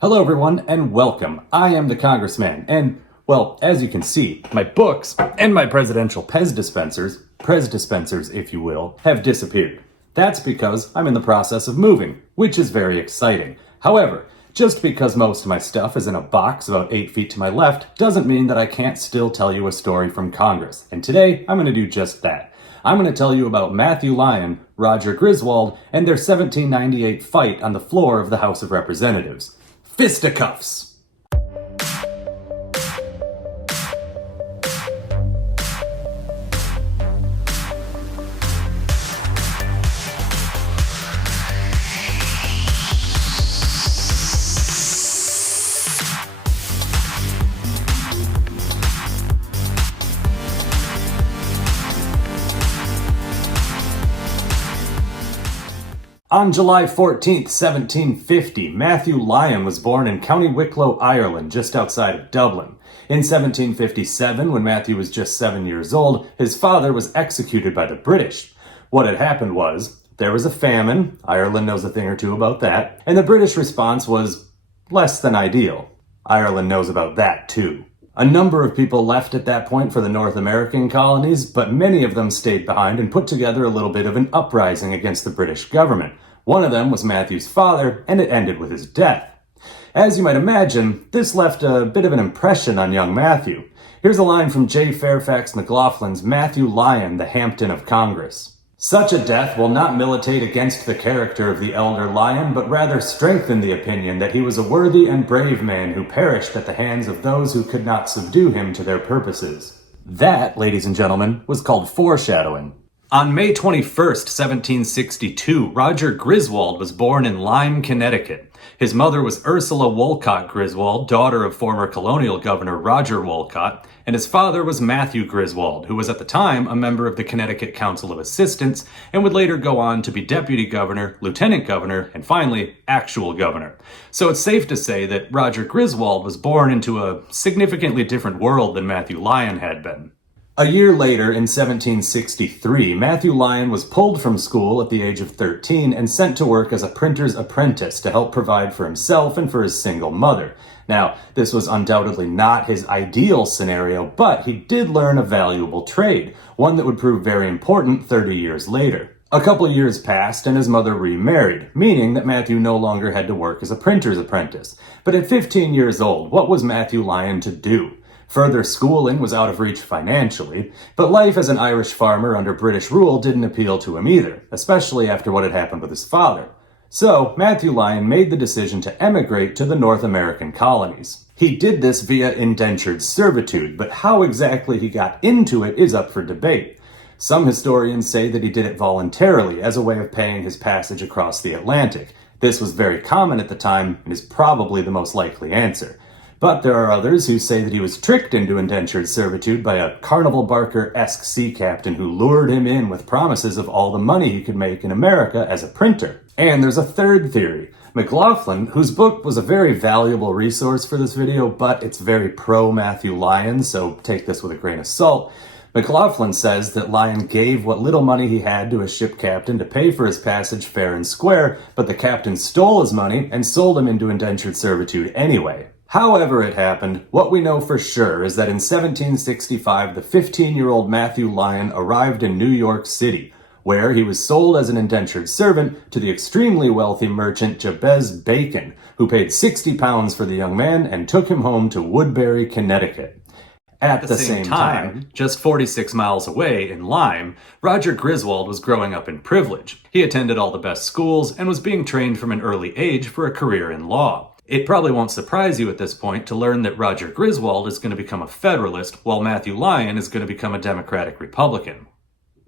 Hello everyone and welcome. I am the Congressman and, well, as you can see, my books and my presidential Pez dispensers if you will, have disappeared. That's because I'm in the process of moving, which is very exciting. However, just because most of my stuff is in a box about 8 feet to my left doesn't mean that I can't still tell you a story from Congress. And today, I'm going to do just that. I'm going to tell you about Matthew Lyon, Roger Griswold, and their 1798 fight on the floor of the House of Representatives. Fisticuffs! On July 14th, 1750, Matthew Lyon was born in County Wicklow, Ireland, just outside of Dublin. In 1757, when Matthew was just 7 years old, his father was executed by the British. What had happened was, there was a famine, Ireland knows a thing or two about that, and the British response was less than ideal. Ireland knows about that too. A number of people left at that point for the North American colonies, but many of them stayed behind and put together a little bit of an uprising against the British government. One of them was Matthew's father, and it ended with his death. As you might imagine, this left a bit of an impression on young Matthew. Here's a line from J. Fairfax McLaughlin's Matthew Lyon, the Hampden of Congress. Such a death will not militate against the character of the elder Lyon, but rather strengthen the opinion that he was a worthy and brave man who perished at the hands of those who could not subdue him to their purposes. That, ladies and gentlemen, was called foreshadowing. On May 21st, 1762, Roger Griswold was born in Lyon, Connecticut. His mother was Ursula Wolcott Griswold, daughter of former colonial governor Roger Wolcott, and his father was Matthew Griswold, who was at the time a member of the Connecticut Council of Assistants and would later go on to be deputy governor, lieutenant governor, and finally, actual governor. So it's safe to say that Roger Griswold was born into a significantly different world than Matthew Lyon had been. A year later, in 1763, Matthew Lyon was pulled from school at the age of 13 and sent to work as a printer's apprentice to help provide for himself and for his single mother. Now, this was undoubtedly not his ideal scenario, but he did learn a valuable trade, one that would prove very important 30 years later. A couple of years passed and his mother remarried, meaning that Matthew no longer had to work as a printer's apprentice. But at 15 years old, what was Matthew Lyon to do? Further schooling was out of reach financially, but life as an Irish farmer under British rule didn't appeal to him either, especially after what had happened with his father. So, Matthew Lyon made the decision to emigrate to the North American colonies. He did this via indentured servitude, but how exactly he got into it is up for debate. Some historians say that he did it voluntarily as a way of paying his passage across the Atlantic. This was very common at the time and is probably the most likely answer. But there are others who say that he was tricked into indentured servitude by a Carnival Barker-esque sea captain who lured him in with promises of all the money he could make in America as a printer. And there's a third theory. McLaughlin, whose book was a very valuable resource for this video, but it's very pro-Matthew Lyon, so take this with a grain of salt. McLaughlin says that Lyon gave what little money he had to a ship captain to pay for his passage fair and square, but the captain stole his money and sold him into indentured servitude anyway. However it happened, what we know for sure is that in 1765, the 15-year-old Matthew Lyon arrived in New York City, where he was sold as an indentured servant to the extremely wealthy merchant Jabez Bacon, who paid £60 for the young man and took him home to Woodbury, Connecticut. At the same time, just 46 miles away in Lyme, Roger Griswold was growing up in privilege. He attended all the best schools and was being trained from an early age for a career in law. It probably won't surprise you at this point to learn that Roger Griswold is going to become a Federalist, while Matthew Lyon is going to become a Democratic Republican.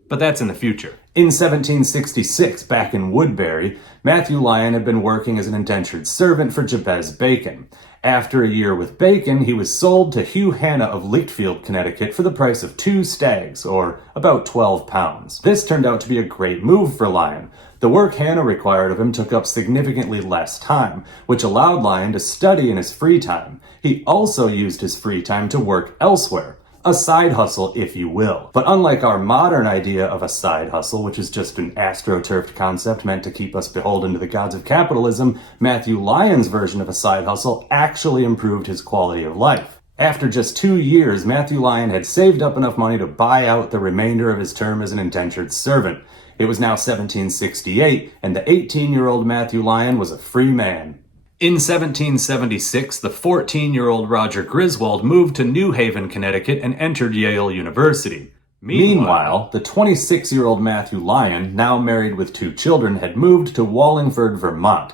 But that's in the future. In 1766, back in Woodbury, Matthew Lyon had been working as an indentured servant for Jabez Bacon. After a year with Bacon, he was sold to Hugh Hanna of Litchfield, Connecticut for the price of 2 stags, or about £12. This turned out to be a great move for Lyon. The work Hanna required of him took up significantly less time, which allowed Lyon to study in his free time. He also used his free time to work elsewhere. A side hustle, if you will. But unlike our modern idea of a side hustle, which is just an astroturfed concept meant to keep us beholden to the gods of capitalism, Matthew Lyon's version of a side hustle actually improved his quality of life. After just 2 years, Matthew Lyon had saved up enough money to buy out the remainder of his term as an indentured servant. It was now 1768, and the 18-year-old Matthew Lyon was a free man. In 1776, the 14-year-old Roger Griswold moved to New Haven, Connecticut, and entered Yale University. Meanwhile, the 26-year-old Matthew Lyon, now married with 2 children, had moved to Wallingford, Vermont.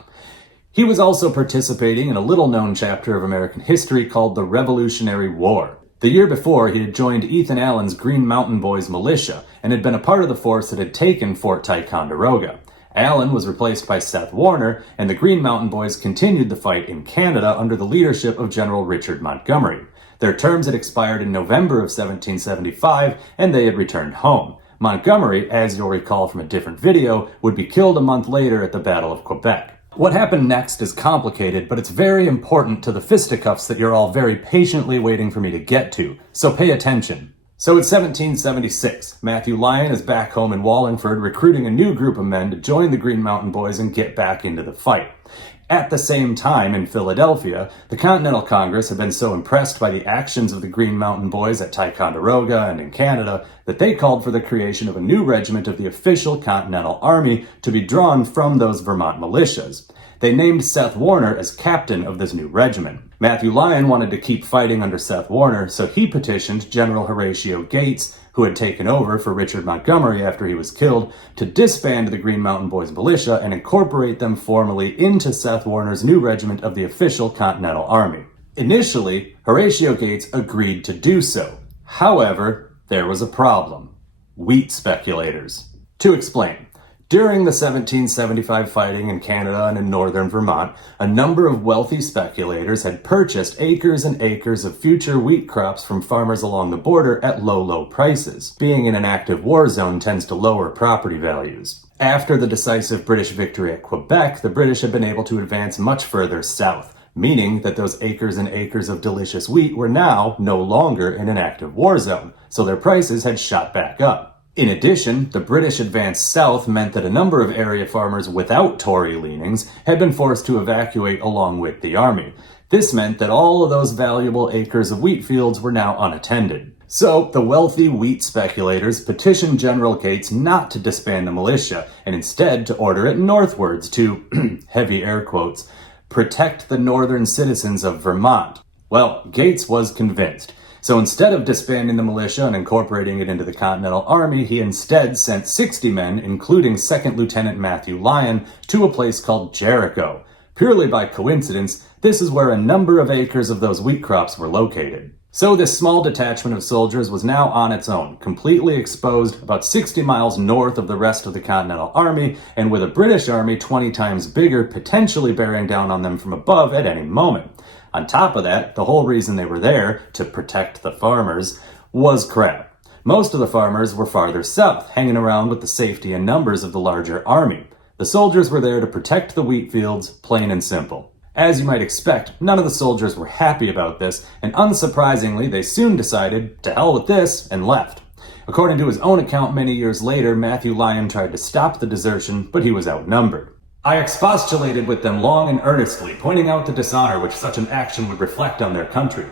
He was also participating in a little-known chapter of American history called the Revolutionary War. The year before, he had joined Ethan Allen's Green Mountain Boys militia and had been a part of the force that had taken Fort Ticonderoga. Allen was replaced by Seth Warner, and the Green Mountain Boys continued the fight in Canada under the leadership of General Richard Montgomery. Their terms had expired in November of 1775, and they had returned home. Montgomery, as you'll recall from a different video, would be killed a month later at the Battle of Quebec. What happened next is complicated, but it's very important to the fisticuffs that you're all very patiently waiting for me to get to, so pay attention. So it's 1776. Matthew Lyon is back home in Wallingford recruiting a new group of men to join the Green Mountain Boys and get back into the fight. At the same time, in Philadelphia, the Continental Congress had been so impressed by the actions of the Green Mountain Boys at Ticonderoga and in Canada that they called for the creation of a new regiment of the official Continental Army to be drawn from those Vermont militias. They named Seth Warner as captain of this new regiment. Matthew Lyon wanted to keep fighting under Seth Warner, so he petitioned General Horatio Gates, who had taken over for Richard Montgomery after he was killed, to disband the Green Mountain Boys militia and incorporate them formally into Seth Warner's new regiment of the official Continental Army. Initially, Horatio Gates agreed to do so. However, there was a problem. Wheat speculators. To explain, during the 1775 fighting in Canada and in northern Vermont, a number of wealthy speculators had purchased acres and acres of future wheat crops from farmers along the border at low prices. Being in an active war zone tends to lower property values. After the decisive British victory at Quebec, the British had been able to advance much further south, meaning that those acres and acres of delicious wheat were now no longer in an active war zone, so their prices had shot back up. In addition, the British advance south meant that a number of area farmers without Tory leanings had been forced to evacuate along with the army. This meant that all of those valuable acres of wheat fields were now unattended. So, the wealthy wheat speculators petitioned General Gates not to disband the militia, and instead to order it northwards to, heavy air quotes, protect the northern citizens of Vermont. Well, Gates was convinced. So instead of disbanding the militia and incorporating it into the Continental Army, he instead sent 60 men, including 2nd Lieutenant Matthew Lyon, to a place called Jericho. Purely by coincidence, this is where a number of acres of those wheat crops were located. So this small detachment of soldiers was now on its own, completely exposed about 60 miles north of the rest of the Continental Army, and with a British army 20 times bigger potentially bearing down on them from above at any moment. On top of that, the whole reason they were there, to protect the farmers, was crap. Most of the farmers were farther south, hanging around with the safety and numbers of the larger army. The soldiers were there to protect the wheat fields, plain and simple. As you might expect, none of the soldiers were happy about this, and unsurprisingly, they soon decided, to hell with this, and left. According to his own account many years later, Matthew Lyon tried to stop the desertion, but he was outnumbered. I expostulated with them long and earnestly, pointing out the dishonor which such an action would reflect on their country.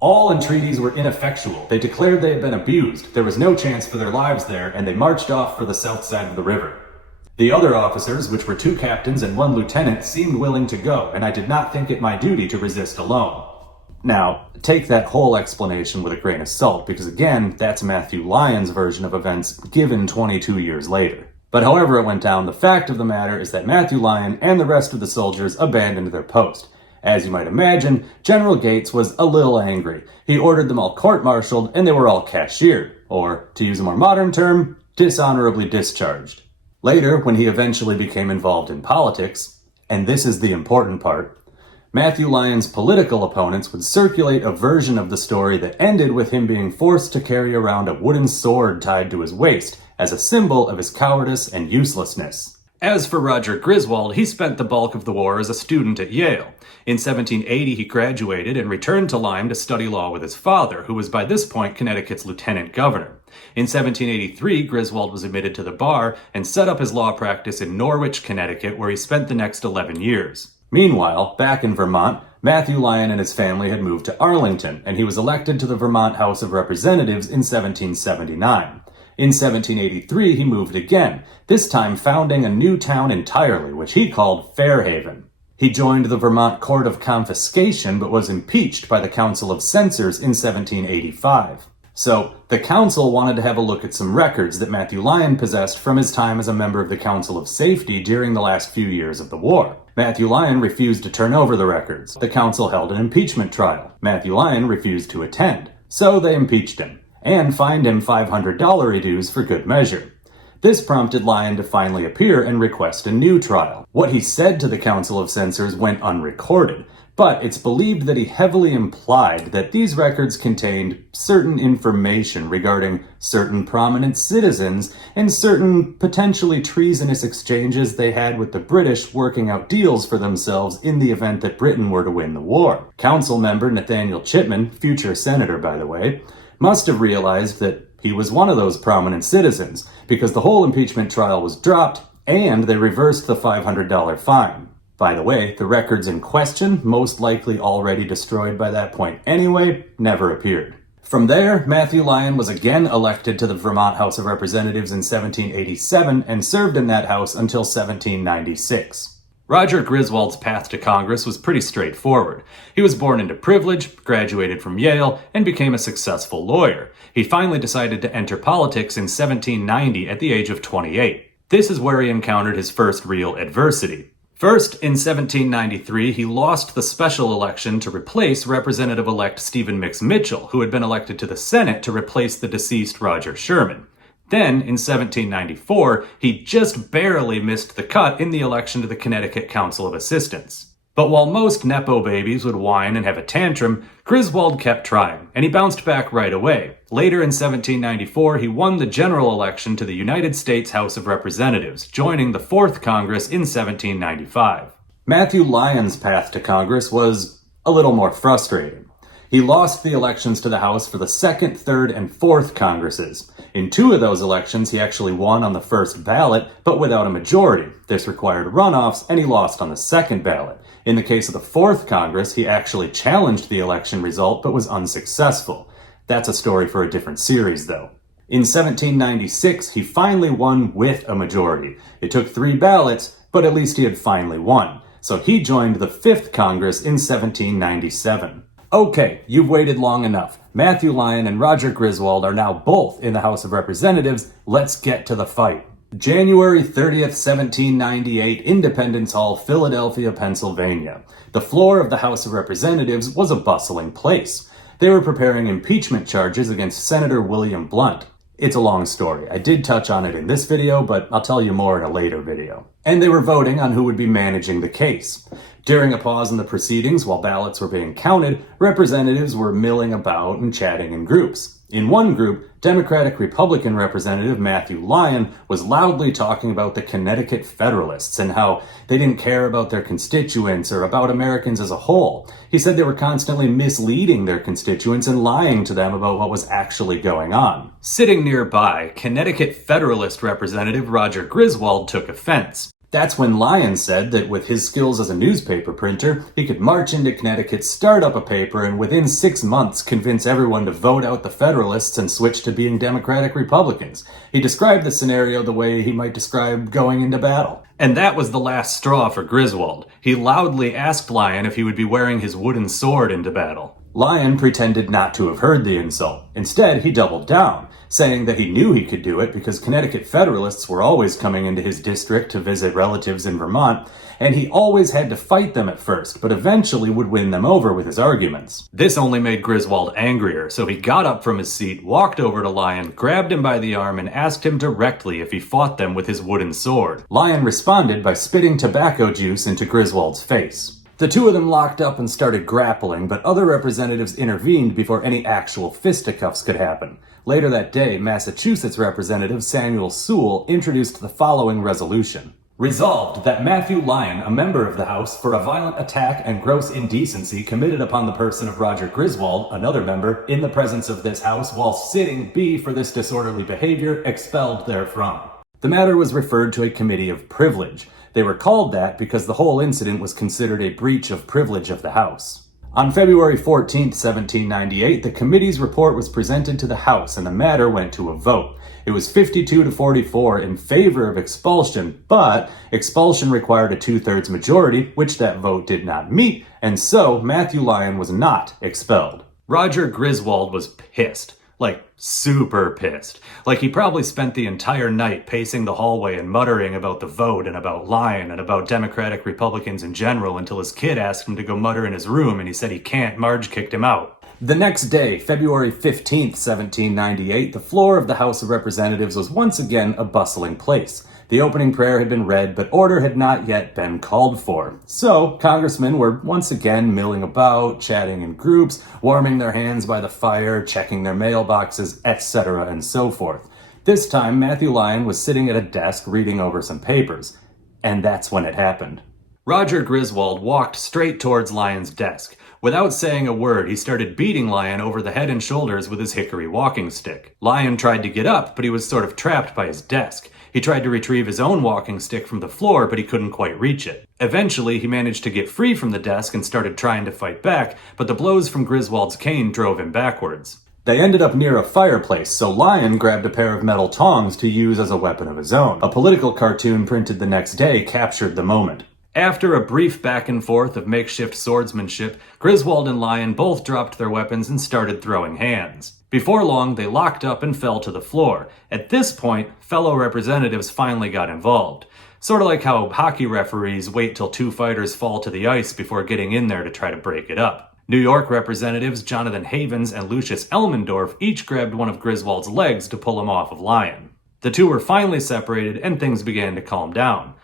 All entreaties were ineffectual. They declared they had been abused, there was no chance for their lives there, and they marched off for the south side of the river. The other officers, which were 2 captains and 1 lieutenant, seemed willing to go, and I did not think it my duty to resist alone. Now, take that whole explanation with a grain of salt, because again, that's Matthew Lyon's version of events given 22 years later. But however it went down, the fact of the matter is that Matthew Lyon and the rest of the soldiers abandoned their post. As you might imagine, General Gates was a little angry. He ordered them all court-martialed, and they were all cashiered, or, to use a more modern term, dishonorably discharged. Later, when he eventually became involved in politics, and this is the important part, Matthew Lyon's political opponents would circulate a version of the story that ended with him being forced to carry around a wooden sword tied to his waist, as a symbol of his cowardice and uselessness. As for Roger Griswold, he spent the bulk of the war as a student at Yale. In 1780, he graduated and returned to Lyme to study law with his father, who was by this point Connecticut's lieutenant governor. In 1783, Griswold was admitted to the bar and set up his law practice in Norwich, Connecticut, where he spent the next 11 years. Meanwhile, back in Vermont, Matthew Lyon and his family had moved to Arlington, and he was elected to the Vermont House of Representatives in 1779. In 1783, he moved again, this time founding a new town entirely, which he called Fairhaven. He joined the Vermont Court of Confiscation, but was impeached by the Council of Censors in 1785. So, the council wanted to have a look at some records that Matthew Lyon possessed from his time as a member of the Council of Safety during the last few years of the war. Matthew Lyon refused to turn over the records. The council held an impeachment trial. Matthew Lyon refused to attend, so they impeached him and fined him $500 dues for good measure. This prompted Lyon to finally appear and request a new trial. What he said to the Council of Censors went unrecorded, but it's believed that he heavily implied that these records contained certain information regarding certain prominent citizens and certain potentially treasonous exchanges they had with the British working out deals for themselves in the event that Britain were to win the war. Council member Nathaniel Chipman, future senator by the way, must have realized that he was one of those prominent citizens, because the whole impeachment trial was dropped and they reversed the $500 fine. By the way, the records in question, most likely already destroyed by that point anyway, never appeared. From there, Matthew Lyon was again elected to the Vermont House of Representatives in 1787 and served in that house until 1796. Roger Griswold's path to Congress was pretty straightforward. He was born into privilege, graduated from Yale, and became a successful lawyer. He finally decided to enter politics in 1790 at the age of 28. This is where he encountered his first real adversity. First, in 1793, he lost the special election to replace Representative-elect Stephen Mix Mitchell, who had been elected to the Senate to replace the deceased Roger Sherman. Then, in 1794, he just barely missed the cut in the election to the Connecticut Council of Assistants. But while most Nepo babies would whine and have a tantrum, Griswold kept trying, and he bounced back right away. Later in 1794, he won the general election to the United States House of Representatives, joining the 4th Congress in 1795. Matthew Lyon's path to Congress was a little more frustrating. He lost the elections to the House for the 2nd, 3rd, and 4th Congresses. In 2 of those elections, he actually won on the first ballot, but without a majority. This required runoffs, and he lost on the second ballot. In the case of the 4th Congress, he actually challenged the election result, but was unsuccessful. That's a story for a different series, though. In 1796, he finally won with a majority. It took 3 ballots, but at least he had finally won. So he joined the 5th Congress in 1797. Okay, you've waited long enough. Matthew Lyon and Roger Griswold are now both in the House of Representatives. Let's get to the fight. January 30th, 1798, Independence Hall, Philadelphia, Pennsylvania. The floor of the House of Representatives was a bustling place. They were preparing impeachment charges against Senator William Blount. It's a long story. I did touch on it in this video, but I'll tell you more in a later video. And they were voting on who would be managing the case. During a pause in the proceedings while ballots were being counted, representatives were milling about and chatting in groups. In one group, Democratic-Republican Representative Matthew Lyon was loudly talking about the Connecticut Federalists and how they didn't care about their constituents or about Americans as a whole. He said they were constantly misleading their constituents and lying to them about what was actually going on. Sitting nearby, Connecticut Federalist Representative Roger Griswold took offense. That's when Lyon said that with his skills as a newspaper printer, he could march into Connecticut, start up a paper, and within 6 months convince everyone to vote out the Federalists and switch to being Democratic Republicans. He described the scenario the way he might describe going into battle. And that was the last straw for Griswold. He loudly asked Lyon if he would be wearing his wooden sword into battle. Lyon pretended not to have heard the insult. Instead, he doubled down, saying that he knew he could do it because Connecticut Federalists were always coming into his district to visit relatives in Vermont, and he always had to fight them at first, but eventually would win them over with his arguments. This only made Griswold angrier, so he got up from his seat, walked over to Lyon, grabbed him by the arm, and asked him directly if he fought them with his wooden sword. Lyon responded by spitting tobacco juice into Griswold's face. The two of them locked up and started grappling, but other representatives intervened before any actual fisticuffs could happen. Later that day, Massachusetts Representative Samuel Sewell introduced the following resolution. Resolved that Matthew Lyon, a member of the House, for a violent attack and gross indecency committed upon the person of Roger Griswold, another member, in the presence of this House while sitting, be for this disorderly behavior expelled therefrom. The matter was referred to a committee of privilege. They were called that because the whole incident was considered a breach of privilege of the House. On February 14, 1798, the committee's report was presented to the House and the matter went to a vote. It was 52 to 44 in favor of expulsion, but expulsion required a 2/3 majority, which that vote did not meet, and so Matthew Lyon was not expelled. Roger Griswold was pissed. Like, super pissed. Like, he probably spent the entire night pacing the hallway and muttering about the vote and about Lyon and about Democratic Republicans in general until his kid asked him to go mutter in his room and he said he can't. Marge kicked him out. The next day, February 15th, 1798, the floor of the House of Representatives was once again a bustling place. The opening prayer had been read, but order had not yet been called for. So, congressmen were once again milling about, chatting in groups, warming their hands by the fire, checking their mailboxes, etc. and so forth. This time, Matthew Lyon was sitting at a desk reading over some papers. And that's when it happened. Roger Griswold walked straight towards Lyon's desk. Without saying a word, he started beating Lyon over the head and shoulders with his hickory walking stick. Lyon tried to get up, but he was sort of trapped by his desk. He tried to retrieve his own walking stick from the floor, but he couldn't quite reach it. Eventually, he managed to get free from the desk and started trying to fight back, but the blows from Griswold's cane drove him backwards. They ended up near a fireplace, so Lyon grabbed a pair of metal tongs to use as a weapon of his own. A political cartoon printed the next day captured the moment. After a brief back and forth of makeshift swordsmanship, Griswold and Lyon both dropped their weapons and started throwing hands. Before long, they locked up and fell to the floor. At this point, fellow representatives finally got involved. Sort of like how hockey referees wait till two fighters fall to the ice before getting in there to try to break it up. New York representatives Jonathan Havens and Lucius Elmendorf each grabbed one of Griswold's legs to pull him off of Lyon. The two were finally separated and things began to calm down.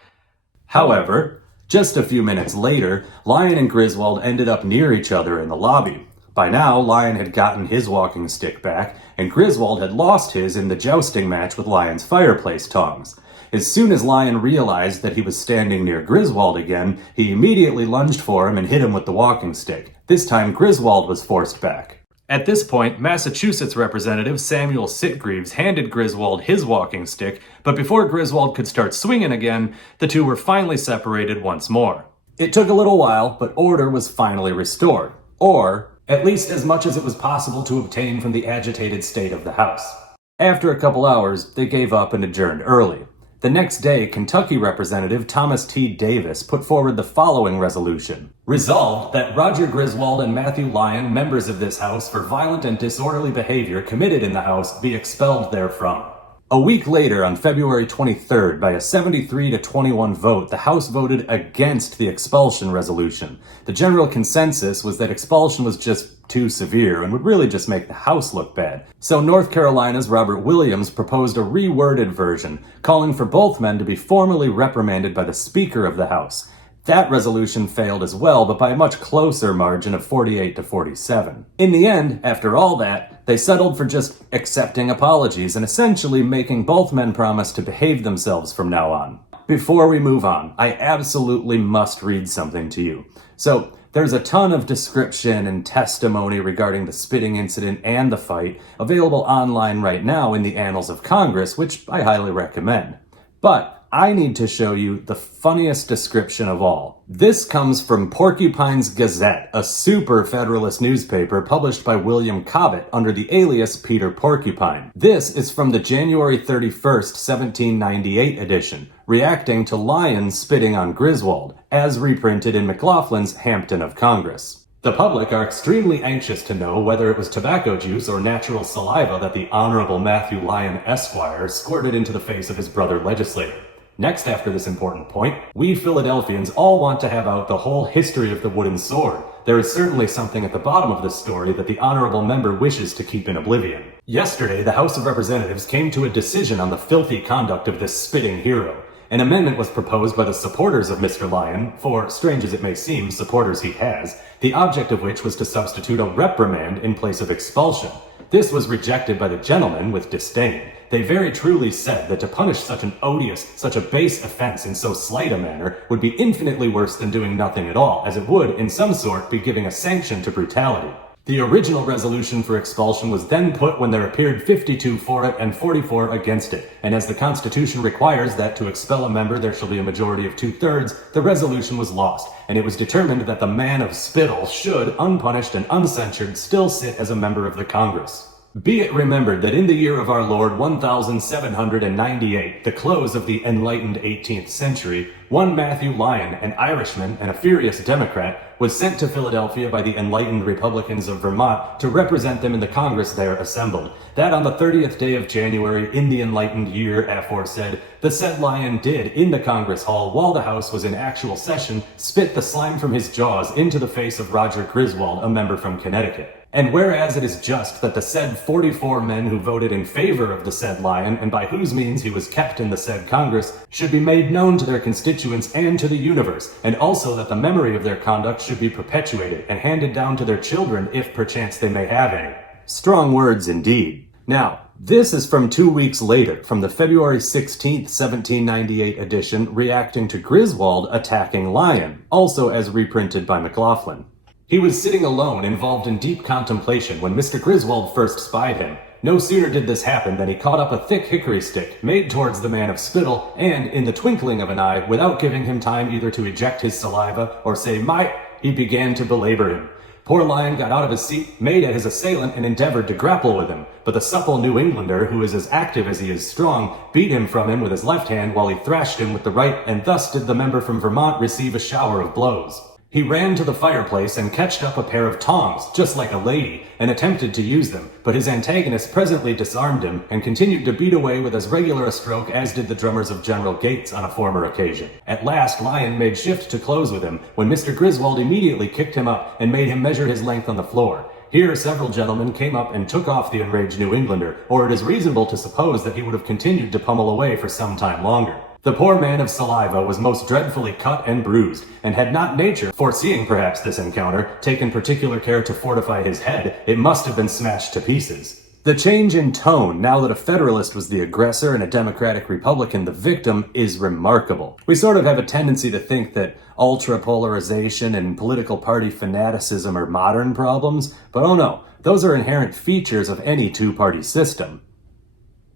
However, just a few minutes later, Lyon and Griswold ended up near each other in the lobby. By now, Lyon had gotten his walking stick back, and Griswold had lost his in the jousting match with Lyon's fireplace tongs. As soon as Lyon realized that he was standing near Griswold again, he immediately lunged for him and hit him with the walking stick. This time, Griswold was forced back. At this point, Massachusetts Representative Samuel Sitgreaves handed Griswold his walking stick, but before Griswold could start swinging again, the two were finally separated once more. It took a little while, but order was finally restored, or at least as much as it was possible to obtain from the agitated state of the House. After a couple hours, they gave up and adjourned early. The next day, Kentucky Representative Thomas T. Davis put forward the following resolution. Resolved that Roger Griswold and Matthew Lyon, members of this House, for violent and disorderly behavior committed in the House, be expelled therefrom. A week later, on February 23rd, by a 73 to 21 vote, the House voted against the expulsion resolution. The general consensus was that expulsion was just too severe and would really just make the House look bad. So North Carolina's Robert Williams proposed a reworded version, calling for both men to be formally reprimanded by the Speaker of the House. That resolution failed as well, but by a much closer margin of 48 to 47. In the end, after all that, they settled for just accepting apologies and essentially making both men promise to behave themselves from now on. Before we move on, I absolutely must read something to you. So, there's a ton of description and testimony regarding the spitting incident and the fight available online right now in the Annals of Congress, which I highly recommend. But I need to show you the funniest description of all. This comes from Porcupine's Gazette, a super Federalist newspaper published by William Cobbett under the alias Peter Porcupine. This is from the January 31st, 1798 edition, reacting to Lyon spitting on Griswold, as reprinted in McLaughlin's Hampden of Congress. The public are extremely anxious to know whether it was tobacco juice or natural saliva that the Honorable Matthew Lyon Esquire squirted into the face of his brother legislator. Next, after this important point, we Philadelphians all want to have out the whole history of the wooden sword. There is certainly something at the bottom of this story that the honorable member wishes to keep in oblivion. Yesterday, the House of Representatives came to a decision on the filthy conduct of this spitting hero. An amendment was proposed by the supporters of Mr. Lyon, for, strange as it may seem, supporters he has, the object of which was to substitute a reprimand in place of expulsion. This was rejected by the gentlemen with disdain. They very truly said that to punish such an odious, such a base offense in so slight a manner would be infinitely worse than doing nothing at all, as it would, in some sort, be giving a sanction to brutality. The original resolution for expulsion was then put when there appeared 52 for it and 44 against it, and as the Constitution requires that to expel a member there shall be a majority of 2/3, the resolution was lost, and it was determined that the man of spittle should, unpunished and uncensured, still sit as a member of the Congress. Be it remembered that in the year of our Lord 1798, the close of the enlightened 18th century, one Matthew Lyon, an Irishman and a furious Democrat, was sent to Philadelphia by the enlightened Republicans of Vermont to represent them in the Congress there assembled. That on the 30th day of January in the enlightened year aforesaid, the said Lyon did, in the Congress Hall, while the House was in actual session, spit the slime from his jaws into the face of Roger Griswold, a member from Connecticut. And whereas it is just that the said 44 men who voted in favor of the said Lyon, and by whose means he was kept in the said Congress, should be made known to their constituents and to the universe, and also that the memory of their conduct should be perpetuated and handed down to their children if perchance they may have any. Strong words indeed. Now, this is from 2 weeks later, from the February 16th, 1798 edition, reacting to Griswold attacking Lyon, also as reprinted by McLaughlin. He was sitting alone, involved in deep contemplation, when Mr. Griswold first spied him. No sooner did this happen than he caught up a thick hickory stick, made towards the man of spittle, and, in the twinkling of an eye, without giving him time either to eject his saliva or say, "My," he began to belabor him. Poor Lyon got out of his seat, made at his assailant, and endeavored to grapple with him, but the supple New Englander, who is as active as he is strong, beat him from him with his left hand while he thrashed him with the right, and thus did the member from Vermont receive a shower of blows. He ran to the fireplace and catched up a pair of tongs, just like a lady, and attempted to use them, but his antagonist presently disarmed him and continued to beat away with as regular a stroke as did the drummers of General Gates on a former occasion. At last, Lyon made shift to close with him, when Mr. Griswold immediately kicked him up and made him measure his length on the floor. Here several gentlemen came up and took off the enraged New Englander, or it is reasonable to suppose that he would have continued to pummel away for some time longer. The poor man of saliva was most dreadfully cut and bruised, and had not nature, foreseeing perhaps this encounter, taken particular care to fortify his head, it must have been smashed to pieces. The change in tone, now that a Federalist was the aggressor and a Democratic Republican the victim, is remarkable. We sort of have a tendency to think that ultra-polarization and political party fanaticism are modern problems, but oh no, those are inherent features of any two-party system.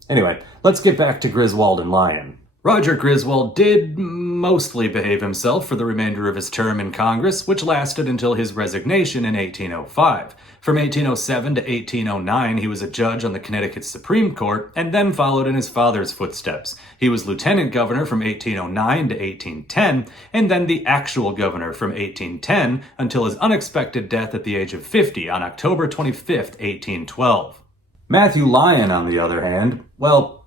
Anyway, let's get back to Griswold and Lyon. Roger Griswold did mostly behave himself for the remainder of his term in Congress, which lasted until his resignation in 1805. From 1807 to 1809, he was a judge on the Connecticut Supreme Court, and then followed in his father's footsteps. He was lieutenant governor from 1809 to 1810, and then the actual governor from 1810 until his unexpected death at the age of 50 on October 25th, 1812. Matthew Lyon, on the other hand, well,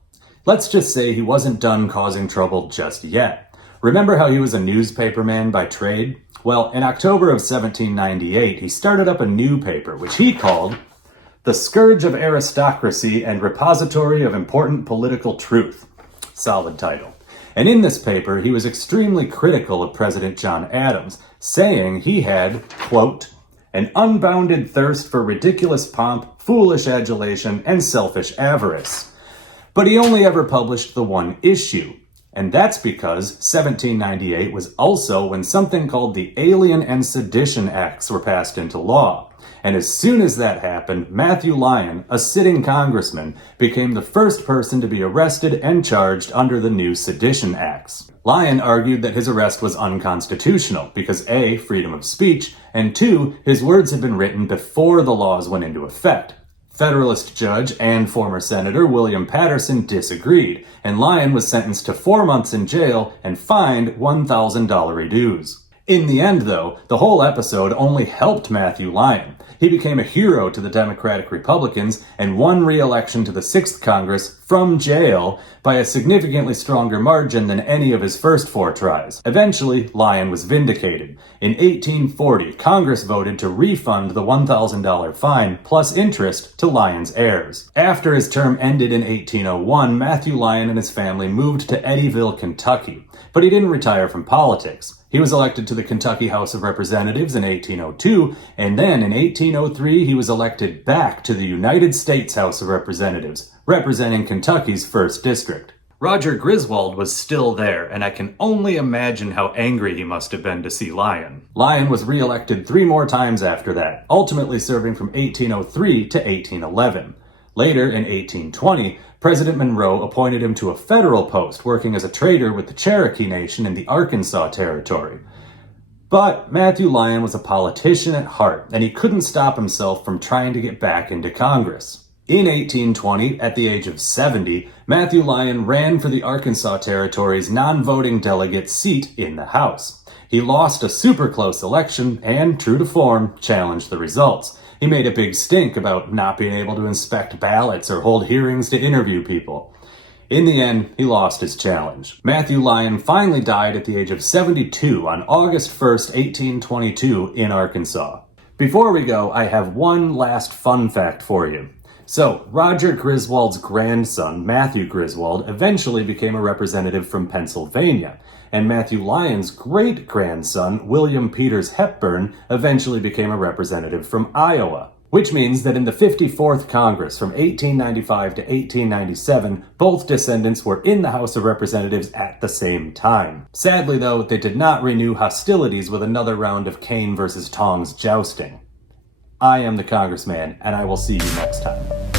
let's just say he wasn't done causing trouble just yet. Remember how he was a newspaperman by trade? Well, in October of 1798, he started up a new paper, which he called The Scourge of Aristocracy and Repository of Important Political Truth. Solid title. And in this paper, he was extremely critical of President John Adams, saying he had, quote, an unbounded thirst for ridiculous pomp, foolish adulation, and selfish avarice. But he only ever published the one issue, and that's because 1798 was also when something called the Alien and Sedition Acts were passed into law. And as soon as that happened, Matthew Lyon, a sitting congressman, became the first person to be arrested and charged under the new Sedition Acts. Lyon argued that his arrest was unconstitutional because A, freedom of speech, and 2, his words had been written before the laws went into effect. Federalist judge and former Senator William Patterson disagreed, and Lyon was sentenced to 4 months in jail and fined $1,000 dues. In the end, though, the whole episode only helped Matthew Lyon. He became a hero to the Democratic Republicans and won re-election to the 6th Congress from jail by a significantly stronger margin than any of his first 4 tries. Eventually, Lyon was vindicated. In 1840, Congress voted to refund the $1,000 fine plus interest to Lyon's heirs. After his term ended in 1801, Matthew Lyon and his family moved to Eddyville, Kentucky. But he didn't retire from politics. He was elected to the Kentucky House of Representatives in 1802, and then in 1803 he was elected back to the United States House of Representatives, representing Kentucky's 1st District. Roger Griswold was still there, and I can only imagine how angry he must have been to see Lyon. Lyon was re-elected 3 more times after that, ultimately serving from 1803 to 1811. Later, in 1820, President Monroe appointed him to a federal post, working as a trader with the Cherokee Nation in the Arkansas Territory. But Matthew Lyon was a politician at heart, and he couldn't stop himself from trying to get back into Congress. In 1820, at the age of 70, Matthew Lyon ran for the Arkansas Territory's non-voting delegate seat in the House. He lost a super close election and, true to form, challenged the results. He made a big stink about not being able to inspect ballots or hold hearings to interview people. In the end, he lost his challenge. Matthew Lyon finally died at the age of 72 on August 1st, 1822 in Arkansas. Before we go, I have one last fun fact for you. So, Roger Griswold's grandson, Matthew Griswold, eventually became a representative from Pennsylvania, and Matthew Lyon's great-grandson, William Peters Hepburn, eventually became a representative from Iowa. Which means that in the 54th Congress from 1895 to 1897, both descendants were in the House of Representatives at the same time. Sadly, though, they did not renew hostilities with another round of cane versus tongs jousting. I am the Congressman, and I will see you next time.